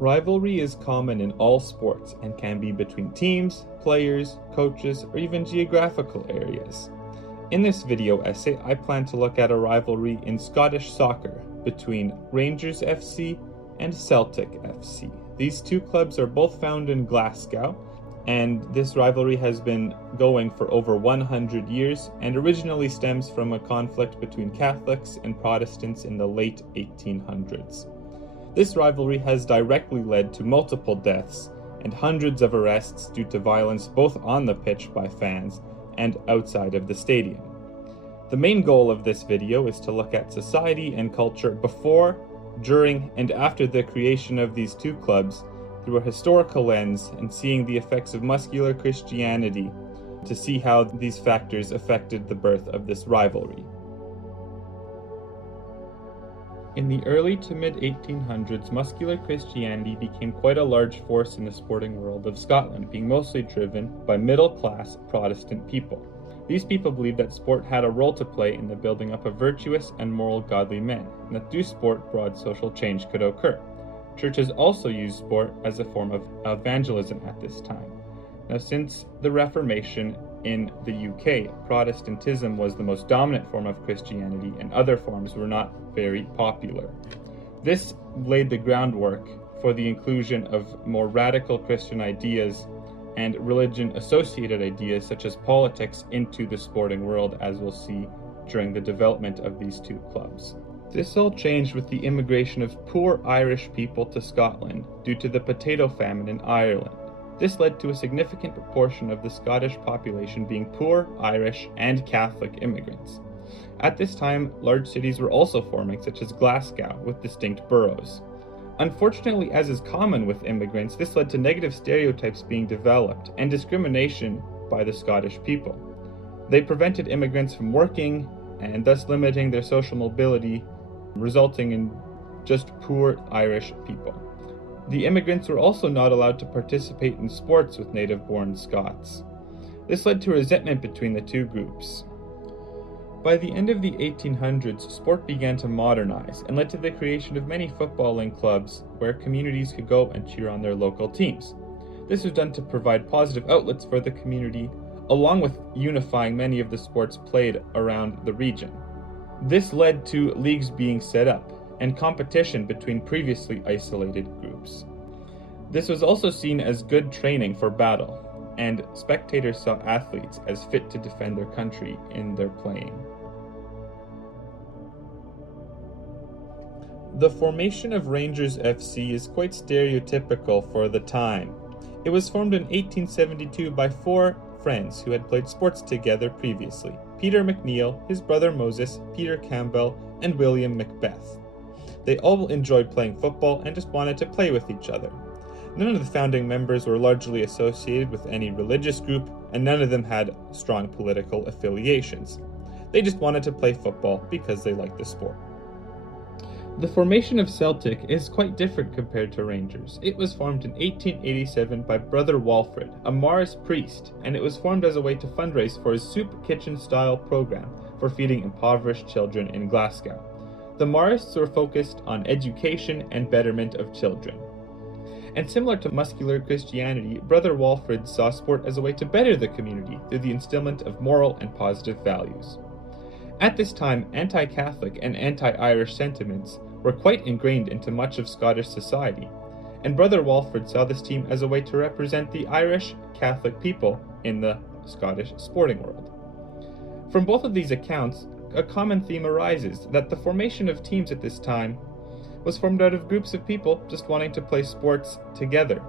Rivalry is common in all sports and can be between teams, players, coaches, or even geographical areas. In this video essay, I plan to look at a rivalry in Scottish soccer between Rangers FC and Celtic FC. These two clubs are both found in Glasgow, and this rivalry has been going for over 100 years and originally stems from a conflict between Catholics and Protestants in the late 1800s. This rivalry has directly led to multiple deaths and hundreds of arrests due to violence both on the pitch by fans and outside of the stadium. The main goal of this video is to look at society and culture before, during, and after the creation of these two clubs through a historical lens and seeing the effects of muscular Christianity to see how these factors affected the birth of this rivalry. In the early to mid-1800s, muscular Christianity became quite a large force in the sporting world of Scotland, being mostly driven by middle-class Protestant people. These people believed that sport had a role to play in the building up of virtuous and moral godly men, and that through sport broad social change could occur. Churches also used sport as a form of evangelism at this time. Now, since the Reformation in the UK, Protestantism was the most dominant form of Christianity and other forms were not very popular. This laid the groundwork for the inclusion of more radical Christian ideas and religion-associated ideas such as politics into the sporting world, as we'll see during the development of these two clubs. This all changed with the immigration of poor Irish people to Scotland due to the potato famine in Ireland. This led to a significant proportion of the Scottish population being poor, Irish, and Catholic immigrants. At this time, large cities were also forming, such as Glasgow, with distinct boroughs. Unfortunately, as is common with immigrants, this led to negative stereotypes being developed and discrimination by the Scottish people. They prevented immigrants from working and thus limiting their social mobility, resulting in just poor Irish people. The immigrants were also not allowed to participate in sports with native-born Scots. This led to resentment between the two groups. By the end of the 1800s, sport began to modernize and led to the creation of many footballing clubs where communities could go and cheer on their local teams. This was done to provide positive outlets for the community, along with unifying many of the sports played around the region. This led to leagues being set up and competition between previously isolated groups. This was also seen as good training for battle, and spectators saw athletes as fit to defend their country in their playing. The formation of Rangers FC is quite stereotypical for the time. It was formed in 1872 by four friends who had played sports together previously: Peter McNeill, his brother Moses, Peter Campbell, and William Macbeth. They all enjoyed playing football and just wanted to play with each other. None of the founding members were largely associated with any religious group, and none of them had strong political affiliations. They just wanted to play football because they liked the sport. The formation of Celtic is quite different compared to Rangers. It was formed in 1887 by Brother Walfrid, a Morris priest, and it was formed as a way to fundraise for his soup kitchen-style program for feeding impoverished children in Glasgow. The Morrists were focused on education and betterment of children. And similar to muscular Christianity, Brother Walfrid saw sport as a way to better the community through the instillment of moral and positive values. At this time, anti-Catholic and anti-Irish sentiments were quite ingrained into much of Scottish society, and Brother Walfrid saw this team as a way to represent the Irish Catholic people in the Scottish sporting world. From both of these accounts, a common theme arises that the formation of teams at this time was formed out of groups of people just wanting to play sports together,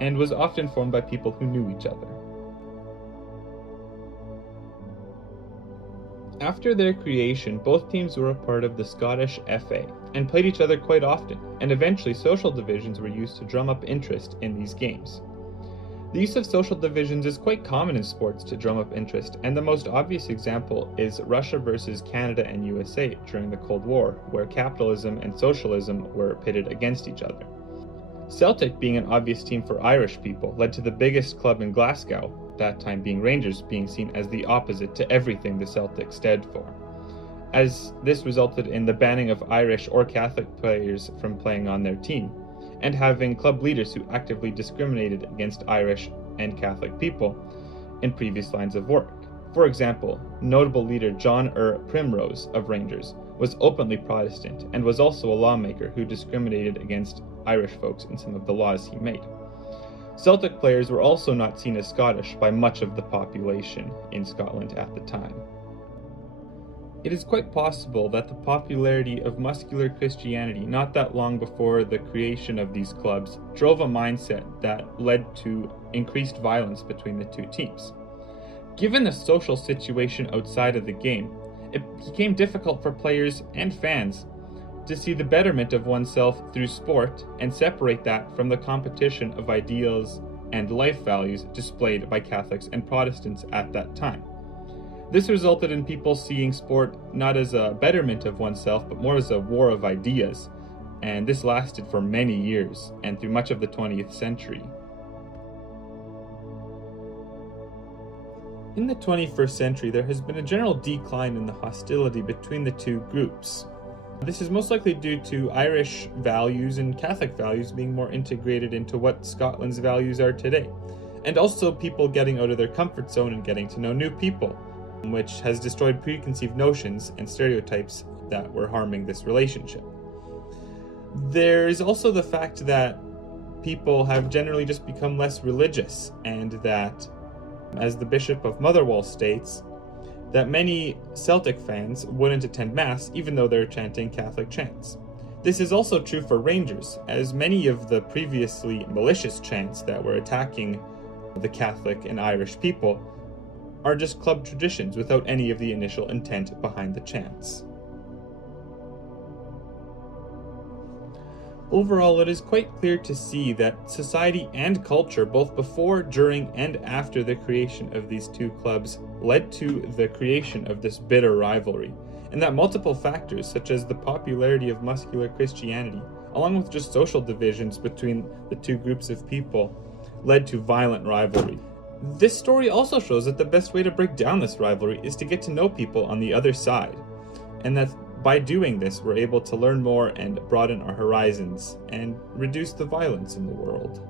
and was often formed by people who knew each other. After their creation, both teams were a part of the Scottish FA and played each other quite often, and eventually social divisions were used to drum up interest in these games. The use of social divisions is quite common in sports to drum up interest, and the most obvious example is Russia versus Canada and USA during the Cold War, where capitalism and socialism were pitted against each other. Celtic, being an obvious team for Irish people, led to the biggest club in Glasgow, that time being Rangers, being seen as the opposite to everything the Celtic stood for, as this resulted in the banning of Irish or Catholic players from playing on their team. and having club leaders who actively discriminated against Irish and Catholic people in previous lines of work. For example, notable leader John Primrose of Rangers was openly Protestant and was also a lawmaker who discriminated against Irish folks in some of the laws he made. Celtic players were also not seen as Scottish by much of the population in Scotland at the time. It is quite possible that the popularity of muscular Christianity not that long before the creation of these clubs drove a mindset that led to increased violence between the two teams. Given the social situation outside of the game, it became difficult for players and fans to see the betterment of oneself through sport and separate that from the competition of ideals and life values displayed by Catholics and Protestants at that time. This resulted in people seeing sport not as a betterment of oneself, but more as a war of ideas, and this lasted for many years and through much of the 20th century. In the 21st century, there has been a general decline in the hostility between the two groups. This is most likely due to Irish values and Catholic values being more integrated into what Scotland's values are today, and also people getting out of their comfort zone and getting to know new people, which has destroyed preconceived notions and stereotypes that were harming this relationship. There is also the fact that people have generally just become less religious, and that, as the Bishop of Motherwell states, that many Celtic fans wouldn't attend Mass even though they're chanting Catholic chants. This is also true for Rangers, as many of the previously malicious chants that were attacking the Catholic and Irish people are just club traditions without any of the initial intent behind the chants. Overall, it is quite clear to see that society and culture, both before, during, and after the creation of these two clubs, led to the creation of this bitter rivalry, and that multiple factors, such as the popularity of muscular Christianity, along with just social divisions between the two groups of people, led to violent rivalry. This story also shows that the best way to break down this rivalry is to get to know people on the other side, and that by doing this, we're able to learn more and broaden our horizons and reduce the violence in the world.